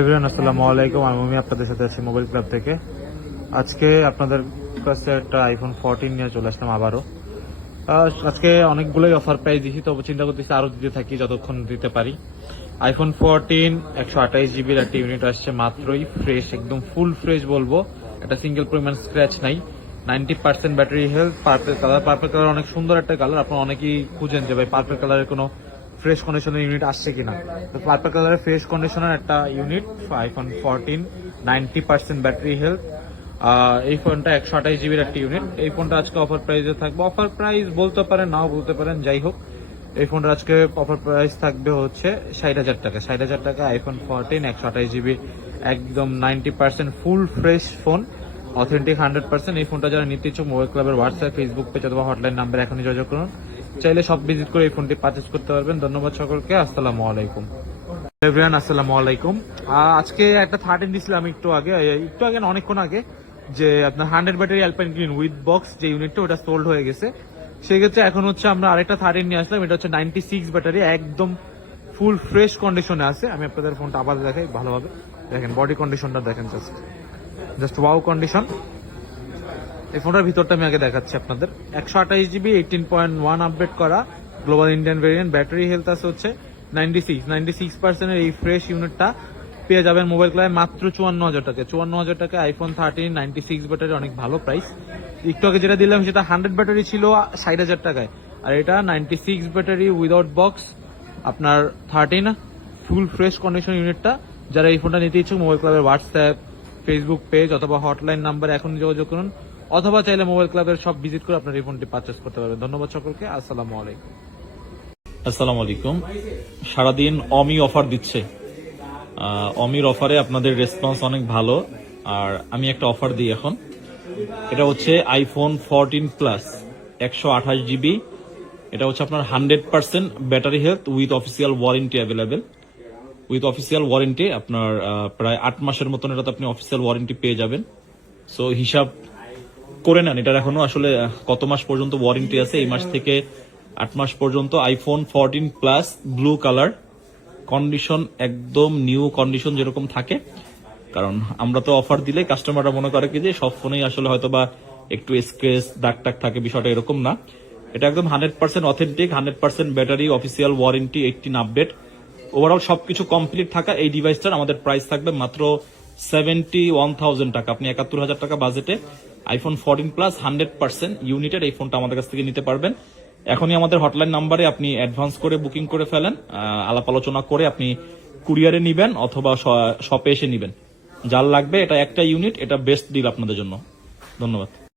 Everyone আসসালামু আলাইকুম। আমি আপনাদের সাথে আছি মোবাইল ক্লাব থেকে। আজকে আপনাদের কাছে একটা আইফোন 14 নিয়ে চলে আসলাম আবারও। আজকে অনেকগুলোই অফার প্রাইস দিচ্ছি, তবে চিন্তা করতেছি আরও দিতে থাকি যতক্ষণ দিতে পারি। আইফোন 14 128 জিবির একটা ইউনিট আসছে মাত্রই, ফ্রেশ, একদম ফুল ফ্রেশ বলবো। একটা সিঙ্গেল পরিমাণ স্ক্র্যাচ নাই, 90% battery health, purple colour. Purple colour অনেক সুন্দর একটা কালার, আপনারা অনেকেই খুঁজেন যে ভাই পার্পল কালারের কোনো ফ্রেশ কন্ডিশনের ইউনিট আসছে কিনা। তো পার্পল কালারের ফ্রেশ কন্ডিশনের একটা ইউনিট আইফোন 14, 90% ব্যাটারি হেলথ। এই ফোনটা 128 জিবির একটা ইউনিট। এই ফোনটা আজকে অফার প্রাইসে থাকবে। অফার প্রাইস বলতে পারেন, নাও বলতে পারেন, যাই হোক এই ফোনটা আজকে অফার প্রাইস থাকবে হচ্ছে 60,000 টাকা। 60,000 টাকা আইফোন 14 128 জিবি, একদম 90% ফুল ফ্রেশ ফোন, অথেন্টিক 100%। এই ফোনটা যারা নিতে ইচ্ছুক মোবাইল ক্লাবের হোয়াটসঅ্যাপ, ফেসবুক পেজ অথবা হটলাইন নাম্বার এখনই যোগাযোগ করুন। চাইলে সব ভিজিট করে এই ফোনটি পারচেজ করতে পারবেন। ধন্যবাদ সকলকে। আসসালামু আলাইকুম। এভরিওয়ান আসসালামু আলাইকুম। আজকে একটা 13 দিছিলাম একটু আগে না, অনেকক্ষণ আগে, যে আপনার 100 battery alpine green with box যে ইউনিটটা, ওটা সোল্ড হয়ে গেছে। সেক্ষেত্রে এখন হচ্ছে আমরা আরেকটা 13 নিয়ে আসলাম। এটা হচ্ছে 96 ব্যাটারি, একদম ফুল ফ্রেশ কন্ডিশনে আছে। আমি আপনাদের ফোনটা আবার দেখাই ভালোভাবে। দেখেন বডি কন্ডিশনটা দেখেন, জাস্ট ওয়াও কন্ডিশন। এই ফোনটার ভিতরটা আমি আগে দেখাচ্ছি আপনাদের। 128 জিবি, 18.1 আপডেট করা global Indian variant. Battery health আছে হচ্ছে 96%। এই ফ্রেশ ইউনিটটা পেয়ে যাবেন মোবাইল ক্লাবে মাত্র 54,000 টাকা। 54,000 টাকা আইফোন 13 96 ব্যাটারি, অনেক ভালো প্রাইস। একটু আগে যেটা দিলাম সেটা 100 ব্যাটারি ছিল 60,000 টাকায়, আর এটা 96 ব্যাটারি উইদাউট বক্স আপনার 13 ফুল ফ্রেশ কন্ডিশন ইউনিটটা। যারা এই ফোনটা নিতে ইচ্ছুক মোবাইল ক্লাবের হোয়াটসঅ্যাপ, ফেসবুক পেজ অথবা হটলাইন নাম্বার এখন যোগাযোগ করুন, অথবা চাইলে মোবাইল ক্লাবের সব ভিজিট করে আপনার এই ফোনটি পারচেস করতে পারবেন। ধন্যবাদ সকলকে। আসসালামু আলাইকুম। আসসালামু আলাইকুম। সারাদিন অমি অফার দিচ্ছে। অমির অফারে আপনাদের রেসপন্স অনেক ভালো, আর আমি একটা অফার দিই এখন। এটা হচ্ছে আইফোন 14 প্লাস 128 জিবি। এটা হচ্ছে আপনার 100% battery health with official warranty available. With official warranty আপনার প্রায় 8 মাসের মতন এটাতে আপনি অফিসিয়াল ওয়ারেন্টি পেয়ে যাবেন। সো হিসাব করে নেন এটার এখনো আসলে কত মাস পর্যন্ত ওয়ারেন্টি আছে। এই মাস থেকে 8 মাস পর্যন্ত। IPhone 14 plus blue colour, condition একদম নিউ কন্ডিশন যেরকম থাকে। কারণ আমরা তো অফার দিলে কাস্টমাররা মনে করে কি যে সব ফোনেই আসলে হয়তো বা একটু স্ক্রেচ দাগ টাগ থাকে, বিষয়টা এরকম না। এটা একদম 100% authentic, 100% battery, official warranty, 18 update, overall সবকিছু কমপ্লিট থাকা এই ডিভাইসটার আমাদের প্রাইস থাকবে মাত্র 71,000 টাকা। আপনি 71,000 টাকা বাজেটে আইফোন 14 প্লাস 100% ইউনিটের এই ফোনটা আমাদের কাছ থেকে নিতে পারবেন। এখনই আমাদের হটলাইন নাম্বারে আপনি অ্যাডভান্স করে বুকিং করে ফেলেন। আলাপ আলোচনা করে আপনি কুরিয়ারে নিবেন অথবা শপে এসে নিবেন, যার লাগবে। এটা একটা ইউনিট, এটা বেস্ট ডিল আপনাদের জন্য। ধন্যবাদ।